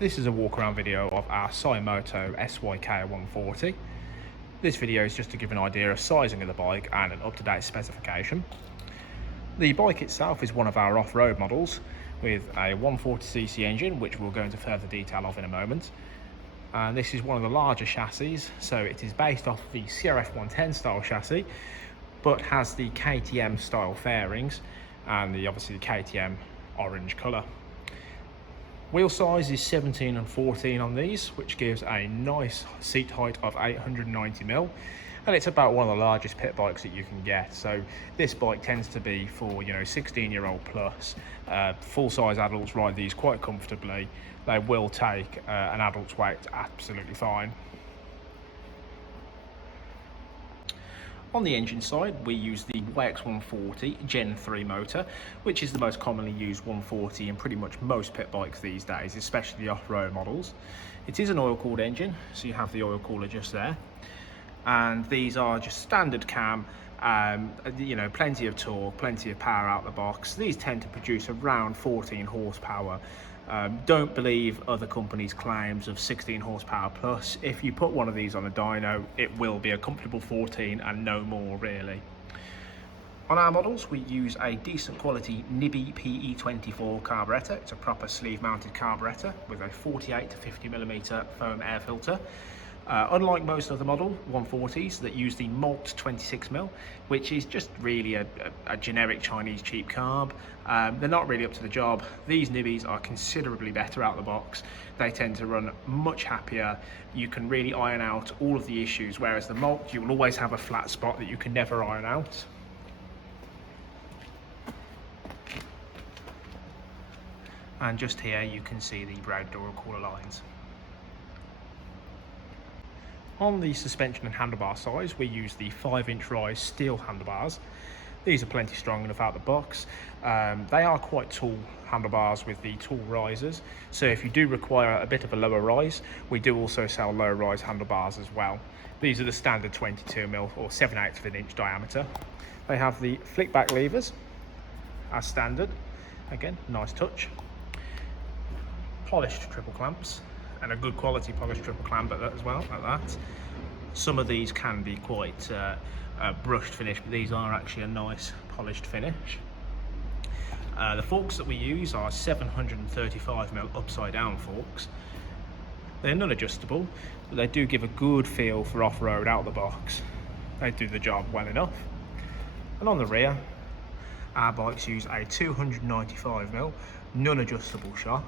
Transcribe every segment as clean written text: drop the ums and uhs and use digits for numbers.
This is a walk around video of our Symoto SYK-140. This video is just to give an idea of sizing of the bike and an up-to-date specification. The bike itself is one of our off-road models with a 140cc engine, which we'll go into further detail of in a moment. And this is one of the larger chassis, so it is based off the CRF110 style chassis, but has the KTM style fairings and obviously the KTM orange colour. Wheel size is 17 and 14 on these, which gives a nice seat height of 890mm, and it's about one of the largest pit bikes that you can get. So this bike tends to be for 16-year-old plus. Full-size adults ride these quite comfortably. They will take an adult's weight absolutely fine. On the engine side, we use the SYK-140 Gen 3 motor, which is the most commonly used 140 in pretty much most pit bikes these days, especially the off-road models. It is an oil-cooled engine, so you have the oil cooler just there. And these are just standard cam, plenty of torque, plenty of power out the box. These tend to produce around 14 horsepower. Don't believe other companies' claims of 16 horsepower plus. If you put one of these on a dyno, it will be a comfortable 14 and no more really. On our models, we use a decent quality Nibby PE24 carburetor. It's a proper sleeve mounted carburetor with a 48 to 50mm foam air filter. Unlike most other model 140s that use the Molt 26mm, which is just really a generic Chinese cheap carb, they're not really up to the job. These Nibbies are considerably better out the box. They tend to run much happier. You can really iron out all of the issues, whereas the Molt, you will always have a flat spot that you can never iron out. And just here you can see the braided oil cooler lines. On the suspension and handlebar size, we use the 5-inch rise steel handlebars. These are plenty strong enough out the box. They are quite tall handlebars with the tall risers, so if you do require a bit of a lower rise, we do also sell low rise handlebars as well. These are the standard 22mm or 7/8 of an inch diameter. They have the flick back levers as standard. Again, nice touch. Polished triple clamps, and a good quality polished triple clamp at that as well, like that. Some of these can be quite brushed finish, but these are actually a nice polished finish. The forks that we use are 735mm upside down forks. They're non-adjustable, but they do give a good feel for off-road out the box. They do the job well enough. And on the rear, our bikes use a 295mm non-adjustable shock.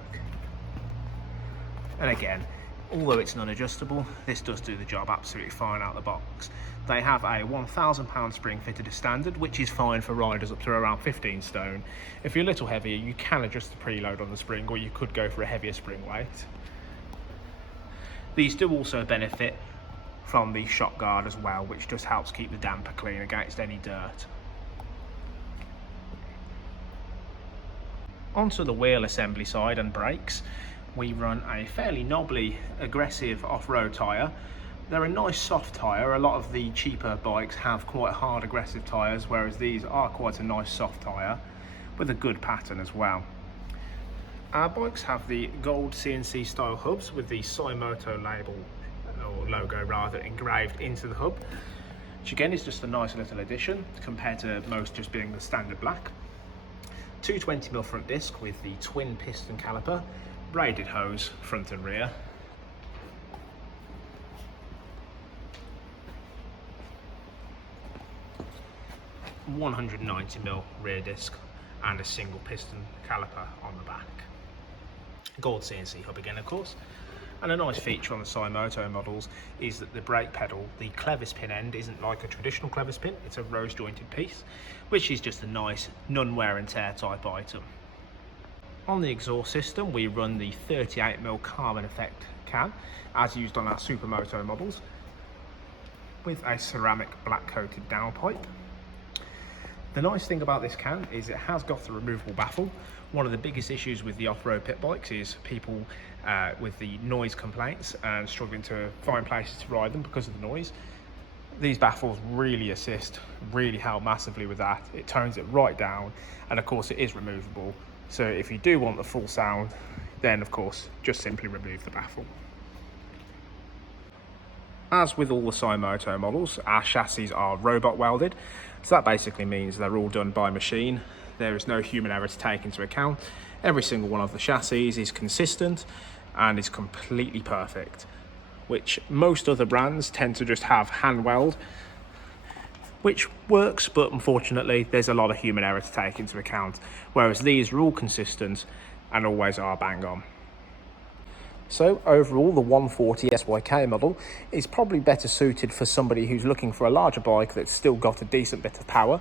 And again, although it's non-adjustable, this does do the job absolutely fine out the box. They have a £1,000 spring fitted as standard, which is fine for riders up to around 15 stone. If you're a little heavier, you can adjust the preload on the spring, or you could go for a heavier spring weight. These do also benefit from the shock guard as well, which just helps keep the damper clean against any dirt. Onto the wheel assembly side and brakes, we run a fairly knobbly, aggressive off-road tyre. They're a nice soft tyre. A lot of the cheaper bikes have quite hard, aggressive tyres, whereas these are quite a nice soft tyre with a good pattern as well. Our bikes have the gold CNC style hubs with the Symoto label, or logo rather, engraved into the hub, which again is just a nice little addition compared to most just being the standard black. 220mm front disc with the twin piston caliper, braided hose front and rear. .190mm rear disc and a single piston caliper on the back. Gold CNC hub again, of course. And a nice feature on the Symoto models is that the brake pedal, the clevis pin end, isn't like a traditional clevis pin, it's a rose jointed piece, which is just a nice non-wear and tear type item. On the exhaust system, we run the 38mm carbon effect can, as used on our Supermoto models, with a ceramic black coated downpipe. The nice thing about this can is it has got the removable baffle. One of the biggest issues with the off-road pit bikes is people with the noise complaints and struggling to find places to ride them because of the noise. These baffles really assist, really help massively with that. It tones it right down, and of course it is removable. So if you do want the full sound, then of course just simply remove the baffle. As with all the Symoto models, our chassis are robot welded, so that basically means they're all done by machine. There is no human error to take into account. Every single one of the chassis is consistent and is completely perfect, which most other brands tend to just have hand weld, which works, but unfortunately there's a lot of human error to take into account, whereas these are all consistent and always are bang on. So overall, the 140 SYK model is probably better suited for somebody who's looking for a larger bike that's still got a decent bit of power.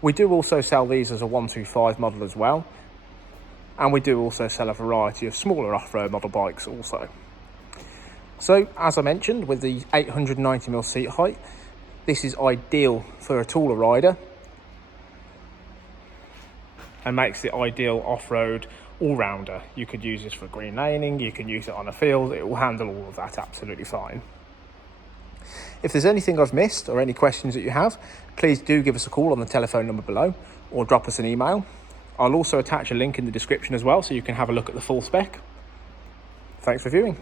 We do also sell these as a 125 model as well, and we do also sell a variety of smaller off-road model bikes also. So as I mentioned, with the 890mm seat height, this is ideal for a taller rider and makes the ideal off-road all-rounder. You could use this for green laning, you can use it on a field, it will handle all of that absolutely fine. If there's anything I've missed or any questions that you have, please do give us a call on the telephone number below or drop us an email. I'll also attach a link in the description as well so you can have a look at the full spec. Thanks for viewing.